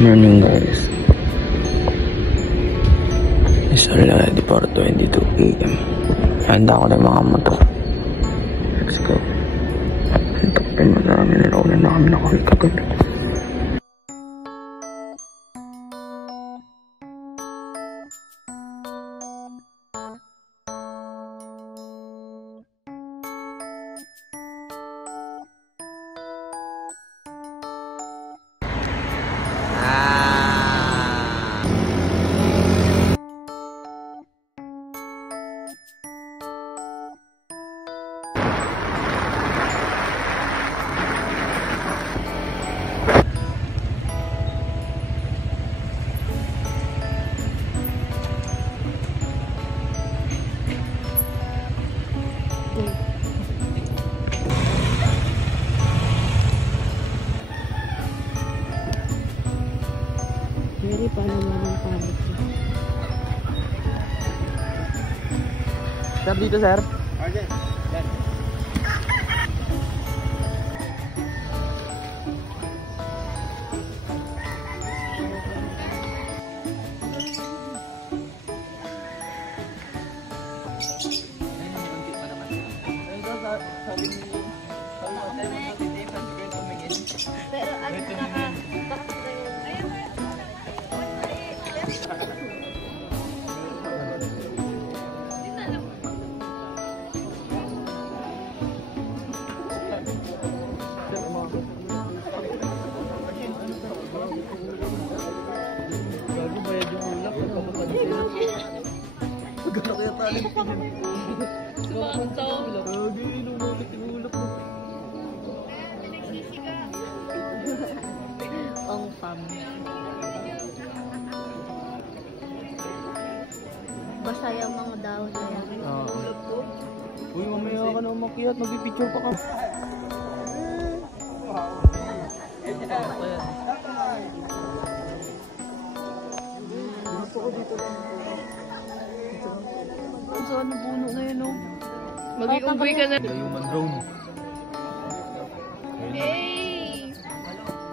Morning guys. It's already 4:22 AM. Handa ako ng mga motor. Let's go. Antok pa yung marami na ako na kami nakakagabi. Very pa naman ang pamit ko. Sir, dito sir. Okay. Pero ano ang fam. Basta yung mga dahon na yan. Uy, mamaya ka na umakyat. Magpipicture pa ka. Gusto ko dito lang. Saan ang puno na yun, no? Mag-iumbay ka na. Human drone. Hey!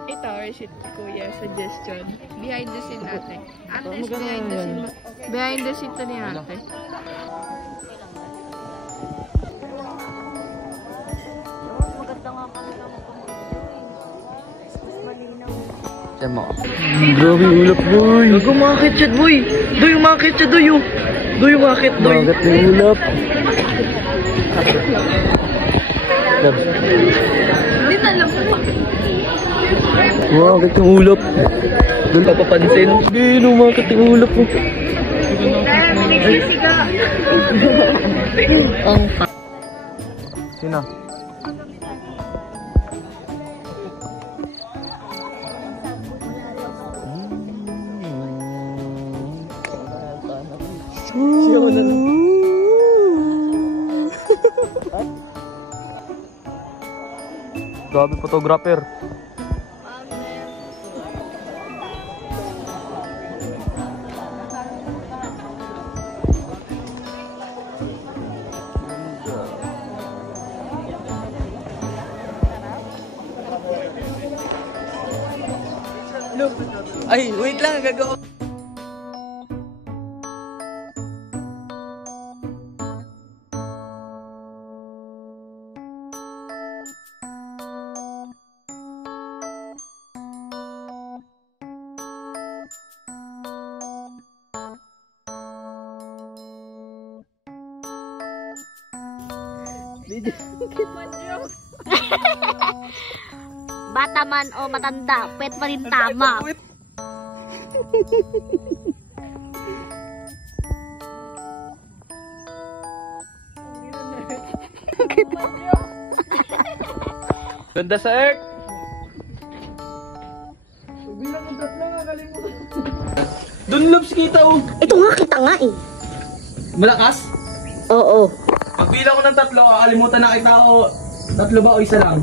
Ito, receipt kuya, suggestion. Behind the scene ate. Ate, behind the scene. Behind the scene to ni ate. Maganda nga pa nila mas malinaw. Diyan mo. Grabe ulap, boy. Gago, makakit siya, boy. Doy, makakit siya, doy. Doy, makakit, doy. Bakit yung ulap? Hindi na alam mo. Bakit yung ulap? Doon pa papansin. Hindi, lumakit yung ulap mo. Dahil nagsisiga. Ang sino? Siya mo na lang. Grabe photographer. Look. Ay, wait lang, gagawa. Bata man o matanda, pwet pa rin tama. Ganda sa Earth. Bilang ng tatlo nga, kalimutan. Doon loves kita oh. Ito nga kita nga eh. Malakas? Oo. Pagbilang ko ng tatlo, kakalimutan na kita ako. Tatlo ba o isa lang?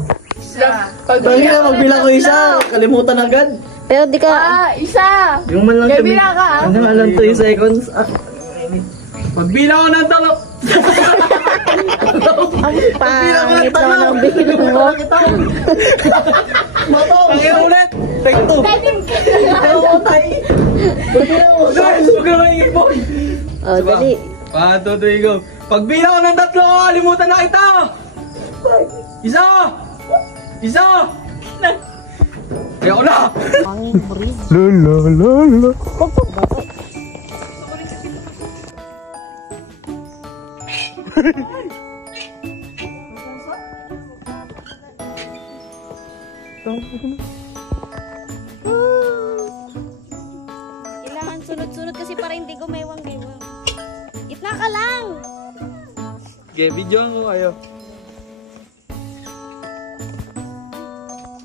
Dali na, magbilang ko isa. Kalimutan agad. Pero di ka... Isa! Yung man lang Kaya kami. bilang ka, Ano nga lang 2 seconds. Pagbilang ko ng tatlo. Ang pangit naman ang bilang mo. Mata Take two. Ayaw tayo. Guys, huwag naman ingay po. Oh, dali. 1, 2, 3, go. Pagbilang ko ng 3, kalimutan na kita. Isa. Isa. Ayaw na. Panging breeze. Lala. Kailangan sunod-sunod kasi para hindi gumewang-gewang. Itna ka lang! Okay, video mo kayo.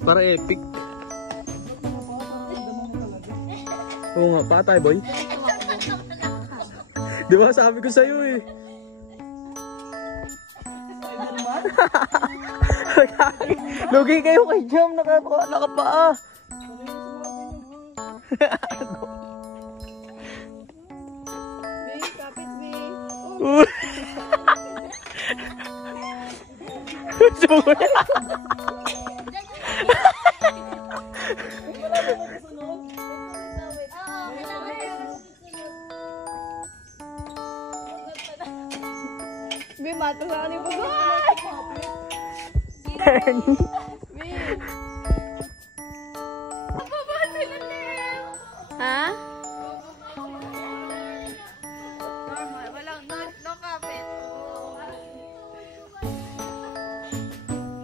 Para epic. Oo nga, patay boy. Di ba sabi ko sa'yo eh. Lugi kayo kay Jam, nakapaa. Be, kapit, be. Be, matang sa kanil po. Ha? Walang no kapit.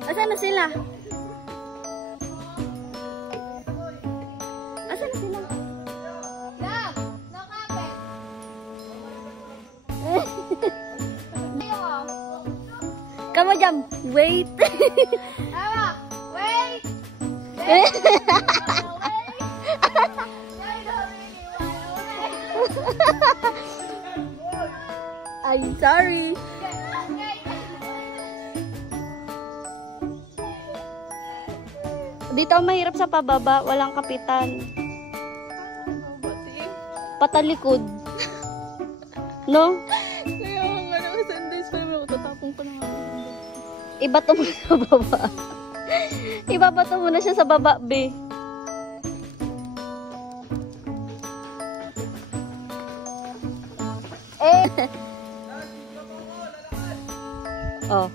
Asan na sila? Asan na sila? Love, no kapit. Kamu Jam, wait. Tama, wait. I'm sorry. Dito ang mahirap sa pababa, walang kapitan. Patalikod. No? Kaya nga naman Sundays pero tatapong pa lang ako. Ibato mo sa baba. Ibabato mo na siya sa baba, be. Eh. Oh.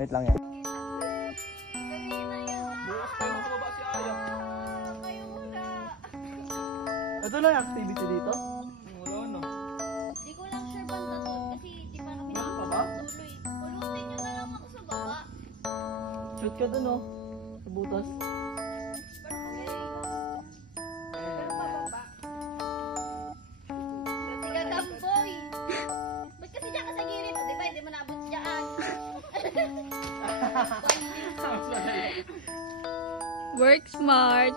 Wait lang yan. Ito lang yung activity dito? Wala na. Di ko lang sure banda to kasi di pa kami nakakatuloy. Pulutin nyo na lang ako sa baba. Shoot ka dun oh. Sa butas. Sige, kamboy. Ba't kasi dyan ka sa gilid? Di ba, hindi mo naabot dyan. Work smart.